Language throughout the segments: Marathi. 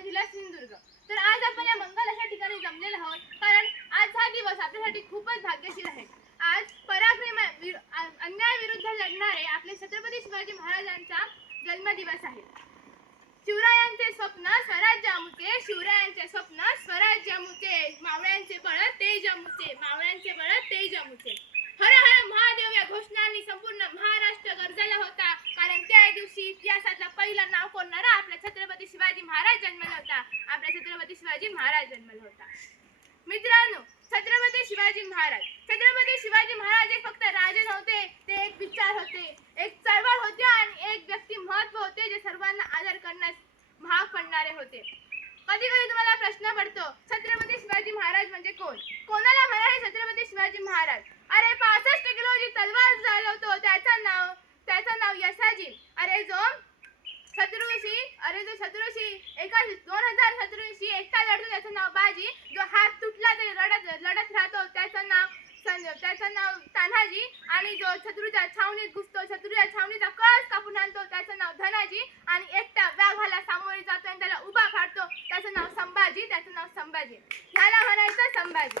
जिल्हा सिंधुदुर्ग. तर आज आपण या मंगल अशा ठिकाणी जमलेलो आहोत, कारण आज हा दिवस आपल्यासाठी खूपच भाग्यशील आहे. आज अन्यायाविरुद्ध लढणारे आपले छत्रपती शिवाजी महाराजांचा जन्मदिवस आहे. शिवरायांचे स्वप्न स्वराज्य अमुचे, शिवरायांचे स्वप्न स्वराज्य अमुचे, मावळ्यांचे बळ तेज अमुचे, मावळ्यांचे बळ तेज अमुचे. हर हर महादेव या घोषणांनी संपूर्ण महाराष्ट्र गरजला होता, कारण त्या दिवशी इतिहासातला पहिला नाव कोरणारा आपला छत्रपती शिवाजी महाराज जन्मला होता. आपला छत्रपती शिवाजी महाराज जन्मला होता. मित्रांनो, छत्रपती शिवाजी महाराज एक फक्त राजे नव्हते, ते एक विचार होते, एक चळवळ होते आणि एक व्यक्तिमत्व होते जे सर्वांना आदर करण्यास भाग पडणारे होते. कधी कधी तुम्हाला प्रश्न पडतो, छत्रपती शिवाजी महाराज म्हणजे कोण? कोणाला म्हणाले छत्रपती शिवाजी महाराज? अरे 65 किलो जी तलवार चालवतो त्याचं नाव यसाजी. अरे जो शत्रूशी एका 2000 शत्रूशी एकटा लढतो त्याचं नाव बाजी. जो हात तुटला ते लढत राहतो त्याचं नाव तान्हाजी. आणि जो शत्रूच्या छावणीत घुसतो, शत्रूच्या छावणीचा कळस कापून आणतो त्याचं नाव धनाजी. आणि एकटा व्याघाला सामोरे जातो आणि त्याला उभा फाडतो त्याचं नाव संभाजी. ह्याला म्हणायचं संभाजी.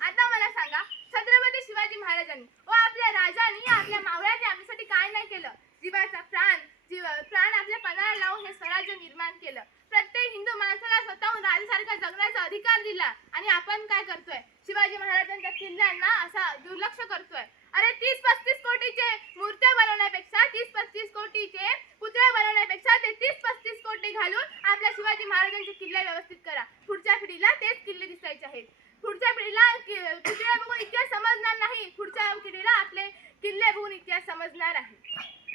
आता मला सांगा, छत्रपती शिवाजी महाराजांनी व आपल्या राजांनी आपल्या मावळ्यांनी आपल्यासाठी काय नाही केलं? जीवाचा प्राण आपल्या पणाला लावून हे स्वराज्य निर्माण केलं. प्रत्येक हिंदू माणसाला स्वतःहून राजासारखा जगण्याचा अधिकार दिला. आणि आपण काय करतोय? शिवाजी महाराजांच्या किल्ल्यांना असा दुर्लक्ष करतोय. अरे 30-35 कोटीचे मूर्त्या बनवण्यापेक्षा, 30-35 कोटीचे पुतळे बनवण्यापेक्षा ते 30-35 कोटी घालून आपल्या शिवाजी महाराजांचे किल्ले व्यवस्थित करा. पुढच्या पिढीला तेच किल्ले दिसायचे आहेत. पुढच्या पिढीला पुतळे बघून इतिहास समजणार नाही, पुढच्या पिढीला आपले किल्ले बघून इतिहास समजणार आहे.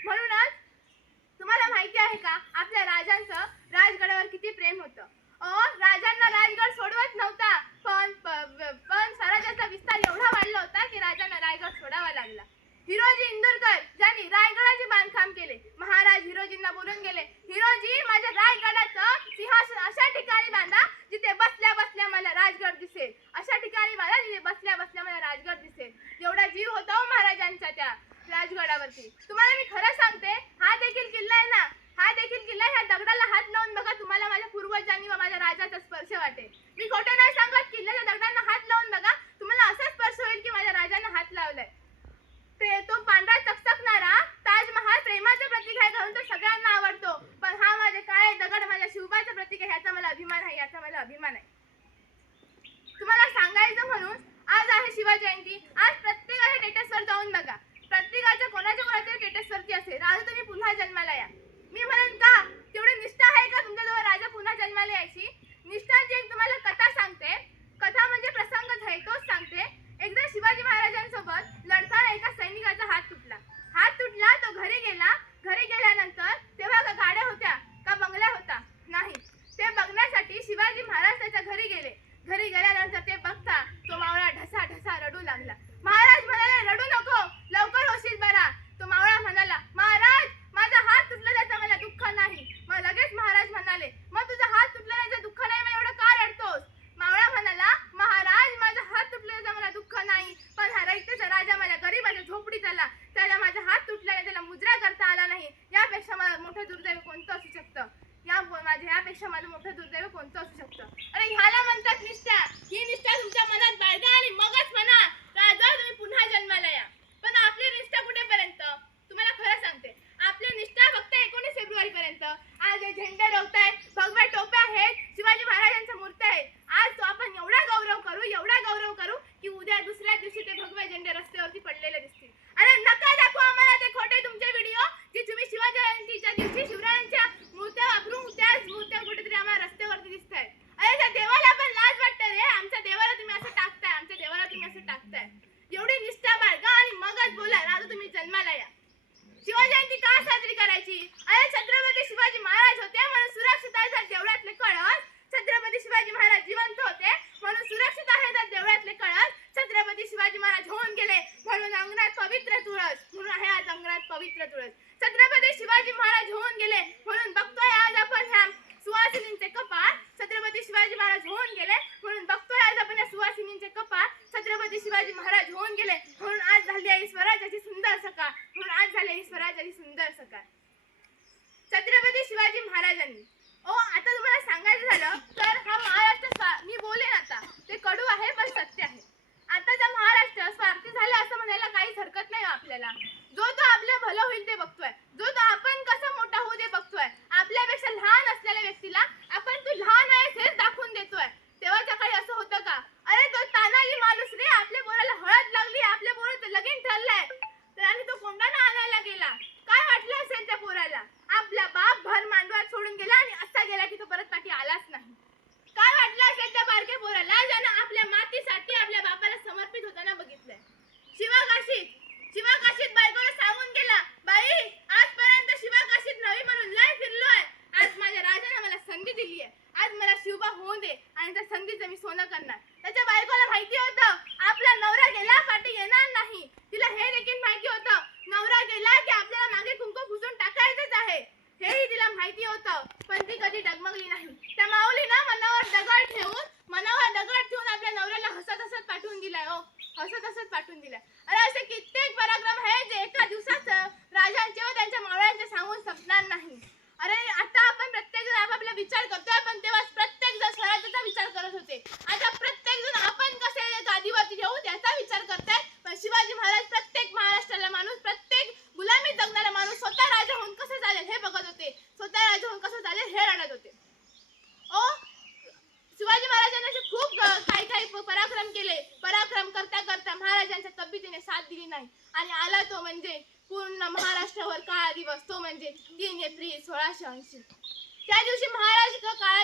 म्हणूनच तुम्हाला माहिती आहे का, आपल्या राजांचं राजगडावर किती प्रेम होतं? राजांना राजगड सोडवत नव्हता, पण स्वराज्याचा विस्तार एवढा वाढला होता की राजांना रायगड सोडावा लागला. हिरोजी इंदुरकर ज्यांनी रायगडाचे बांधकाम केले, महाराज हिरोजींना बोलून गेले, हिरोजी माझ्या रायगडाचं सिंहासन अशा ठिकाणी बांधा जिथे बसल्या बसल्या मला राजगड दिसेल. अशा ठिकाणी बांधा जिथे बसल्या बसल्या मला राजगड दिसेल. एवढा जीव होता हो महाराजांचा त्या राजगडावरती. तुम्हाला मी खरं सांगते, हा देखील किल्ला आहे ना, ह्या दगडाला हात लावून बघा, तुम्हाला माझ्या पूर्वजांनी व माझ्या राजाचा स्पर्श वाटेल. मी खोटं नाही सांगत. किल्ल्याच्या दगडांना हात लावून बघा, तुम्हाला असा स्पर्श होईल की माझ्या राजाने हात लावलाय. तो पांढरा चकचकणारा ताजमहाल प्रेमाचं प्रतीक आहे म्हणून तो सगळ्यांना आवडतो, पण हा माझे काळे दगड माझ्या शिवबाचं प्रतीक आहे, ह्याचा मला अभिमान आहे. तुम्हाला सांगायचं म्हणून, आज आहे शिवजयंती. आज प्रत्येकाच्या स्टेटसवर जाऊन बघा, प्रत्येकाच्या कोणाच्या स्टेटसवरती असेल, राजा तुम्ही पुन्हा जन्माला या. मी म्हणेन का तेवढी निष्ठा आहे का तुमच्याजवळ राजा पुन्हा जन्माला यायची? निष्ठांची एक तुम्हाला कथा सांगते. कथा म्हणजे प्रसंग आहे तोच सांगते. एकदा शिवाजी महाराजांसोबत लढताना एका सैनिकाचा हात तुटला. तो घरी गेल्यानंतर तेव्हा का गाड्या होत्या का बंगला होता? नाही. ते बघण्यासाठी शिवाजी महाराज त्याच्या घरी गेले. घरी गेल्यानंतर ते बघता तो मावळा ढसा ढसा रडू लागला. महाराज म्हणाले, रडू नको, लवकर होशील बरा. तो मावळा म्हणाला, महाराज माझा हात तुटला त्याचा मला दुःख नाही. मग लगेच महाराज म्हणाले, मग तुझा हात तुटला त्याचं दुःख नाही, मग एवढं का रडतोस? मावळा म्हणाला, महाराज माझा हात तुटला त्याचा मला दुःख नाही, पण हा रयतेचा राजा माझ्या गरीबाच्या झोपडीत आला, त्याला माझा हात तुटला, त्याला मुजरा करता आला नाही. यापेक्षा मला मोठं दुर्दैव कोणतं असू शकतं? यापेक्षा माझं मोठं दुर्दैव कोणतं असू शकतं? अरे ह्याला म्हणतात निष्ठा. ही निष्ठा तुमच्या मनात बाळगा आणि मगच म्हणा, राजा तुम्ही पुन्हा जन्माला या. पण आपली निष्ठा कुठेपर्यंत? तुम्हाला खरं सांगते, आपली निष्ठा फक्त 19 फेब्रुवारी पर्यंत. आज हे झेंडे रोवतायत, भगव्या टोप्या आहेत, शिवाजी महाराजांच्या मूर्त्या आहेत. आज आपण एवढा गौरव करू की उद्या दुसऱ्या दिवशी ते भगवे झेंडे रस्त्यावरती पडलेले दिसतील. अरे नका दाखवू आम्हाला ते खोटे तुमचे व्हिडिओ, जे तुम्ही शिवजयंतीच्या दिवशी शिवरायांच्या मूर्त्या वापरून त्याच मूर्त्या कुठेतरी आम्हाला रस्त्यावरती दिसत आहेत. अरे त्या देवाला पण लाज वाटते रे. आमच्या देवाला तुम्ही असं टाकताय. एवढी निष्ठा बाळगा आणि मगच बोला, राजा तुम्ही जन्माला या. शिवजयंती का साजरी करायची? अरे छत्रपती शिवाजी महाराज होते म्हणून सुरक्षित आहे तर देवळातले कळस. छत्रपती शिवाजी महाराज जिवंत होते म्हणून सुरक्षित आहे तर देवळातले कळस. छत्रपती शिवाजी महाराज होऊन गेले म्हणून अंगणात पवित्र तुळस. म्हणून आहे आज अंगणात पवित्र तुळस. छत्रपती शिवाजी महाराज होऊन गेले म्हणून बघतोय आज आपण ह्या सुवासिनींचे कपाळ. छत्रपती शिवाजी महाराज होऊन गेले म्हणून बघतोय आज आपण या सुवासिनींचे कपाळ. छत्रपती शिवाजी महाराज होऊन गेले म्हणून आज झाली आहे स्वराज्याची सुंदर सकाळ. छत्रपती शिवाजी शिवाजी महाराजांनी. आता तुम्हाला सांगायचं झालं तर हा महाराष्ट्र मी बोलेन आता ते कडू आहे पण सत्य आहे. आताचा महाराष्ट्र स्वार्थी झाला असं म्हणायला काहीच हरकत नाही आपल्याला. जो तो आपलं भलं होईल ते बघतोय, जो तो आपण कसं मोठा होऊ ते बघतोय. आपल्यापेक्षा लहान असलेल्या व्यक्तीला आपण तू लहान आहेस हेच दाखवून देतोय. तेव्हाच्या काळी असं होतं का? अरे तो तानाजी माणूस रे, आपल्या पोराला हळद लागली, आपल्या पोराचं लगीन ठरलंय तर आणि तो कोंडाणा आणायला गेला. काय वाटलं असेल त्या पोराला? आपला बाप भर मांडवात सोडून गेला आणि असा गेला की तो परत पाठी आलाच नाही. काय वाटलं असेल त्या बारक्या पोराला ज्यानं आपल्या मातीसाठी आपल्या बापाला समर्पित होताना बघितलंय. शिवाकाशीत बायकोला सांगून गेला, बाई आजपर्यंत शिवाकाशीत नवी म्हणून लय फिरलोय, आज माझ्या राजाने मला संधी दिली आहे, आज मला शिवबा होऊन दे आणि त्या संधीचं मी सोनं करणार. त्याच्या बायकोला माहिती होतं आपला नवरा गेला पाठी येणार नाही. तिला हे देखील माहिती होतं नवरा गेला की आपल्याला मागे कुंकू पुसून टाकायचंच आहे, हेही तिला माहिती होतं. पण ती कधी डगमगली नाही. त्या माऊलीनं मनावर दगड ठेवून आपल्या नवऱ्याला हसत हसत पाठवून दिलाय. हसत हसत पाठवून दिलाय. अरे असे कित्येक पराक्रम आहे जे एका दिवसात राजांचे व त्यांच्या मावळ्यांचे सांगून संपणार नाही. अरे आता आपण प्रत्येक जण आपापला विचार करतोय, पण तेव्हा प्रत्येक जण स्वराज्याचा विचार करत होते. आता प्रत्येक जण आपण कसे गादीवरती ठेवू त्याचा विचार करताय. पण शिवाजी महाराज प्रत्येक महाराष्ट्राला माणूस, प्रत्येक गुलामीत जगणारा माणूस स्वतः राजा होऊन कसं चालेल हे बघत होते. स्वतः राजा होऊन कसं चालेल हे रडत होते. शिवाजी महाराजांनी असे खूप काही पराक्रम केले. पराक्रम करता करता महाराजांच्या तब्येतीने साथ दिली नाही आणि आला तो म्हणजे पूर्ण महाराष्ट्रावर काळा दिवस, तो म्हणजे 3 एप्रिल 1680. त्या दिवशी महाराज काळा